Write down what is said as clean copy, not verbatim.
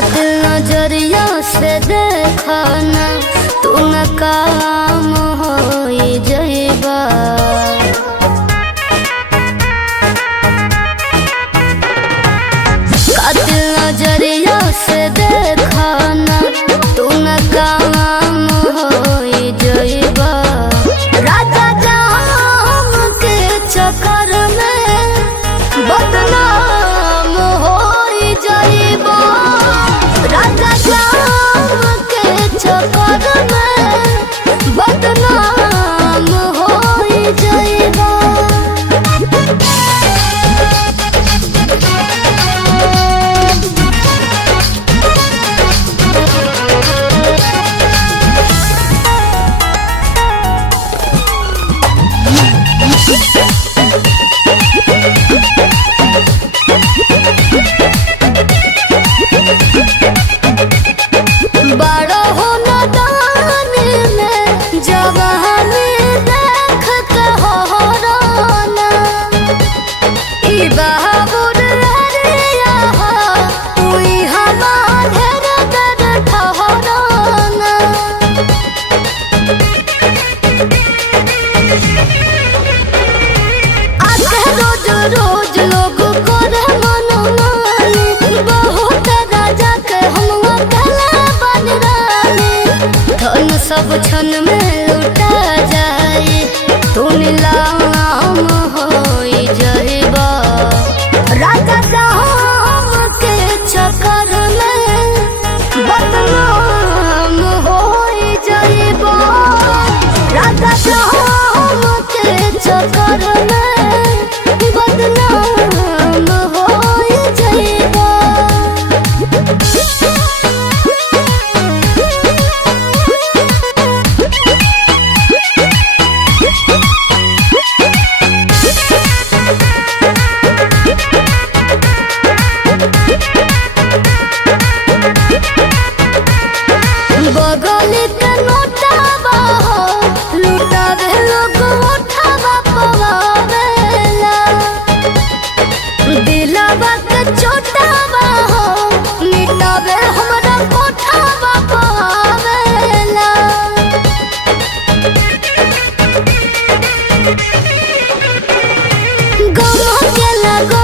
कातिल नजरिया से देखा ना तू न काम हो जइबा। कातिल नजरिया से देखा ना तू न काम हो जइबा। राजा जाम के चक्कर में बदनाम हो जइबा। राजा जाम के चक्कर में बदनाम हो जइबा। बड़ा हो नादान में जवानी देख के हो रोना। ई बहादुर हरिया हो तुई हमारे दर ठहराना। आके रोज रोज लोग करे मनमानी। बहुत राजा के हम अकेला बन रानी। धन सब क्षण में लुटा जाए तू नीलाम हो जइबा। राजा जाम के चक्कर में बदनाम हो जइबा। राजा जाम के चक्कर में बदनाम हो जइबा। बगल के नोटावा हो लुटावे लोग उठावा पवावेला। दिलवा के चोटावा हो मिटावे हमरा कोठावा पवावेला। गम के लगो